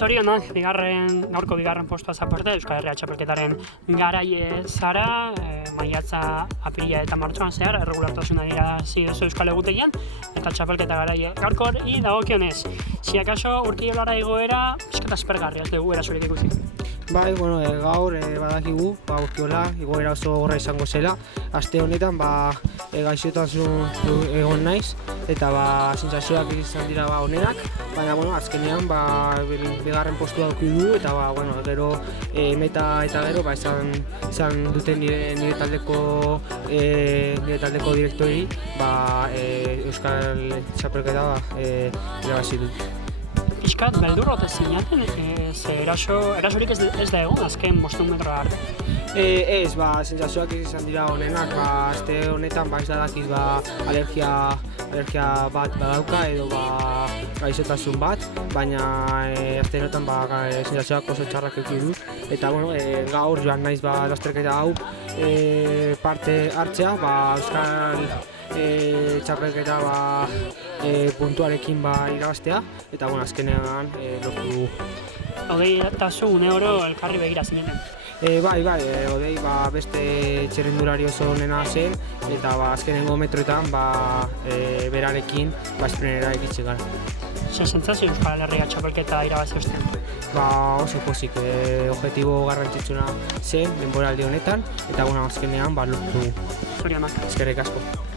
Zorionak, gaurko bigarren postua zaparte, Euskal Herria txapelketaren garaie zara, maiatza, apirila eta martxoan zehar, erregulartasuna dira zidezu Euskal Egutegian, eta txapelketa garaie. Gaurko hori dagokionez, ziakaso urkiolara igoera, eskata aspergarria, ez dugu erasurik ikusi. Bai, gaur badakigu, urkiola, igoera oso gorra izango zela. Aste honetan, gaixotasun egon naiz, eta sentsazioak izan dira onenak, baina azkenean bigarren postua eduki du, eta gero meta eta gero izan duten nire taldeko direktori Euskal Txapelketa irabazi dut. Piskat, beldurrote zinaten, erasorik ez da egon, azken 5 metroa arte? Ez, sentsazioak izan dira onenak, aste honetan ez dakit alergia bat badauka edo gaixotasun bat, baina aste honetan sentsazioak oso txarrak eduki dut, eta gaur joan naiz lasterketa hau parte hartzea, Euskal txapelketa puntuarekin irabaztea, eta azkenean lortu dugu. Odeitazu une oro elkarri begira zineten? Bai, Odei beste txerrendulari oso onena zen, eta azkenengo metroetan berarekin esprinera iritsi gara. Zer sentsazio Euskal Herria txapelketa irabazi ostean? Oso pozik, objektibo garrantzitsuna zen denboraldi honetan, eta azkenean lortu dugu. Zorionak. Eskerrik asko.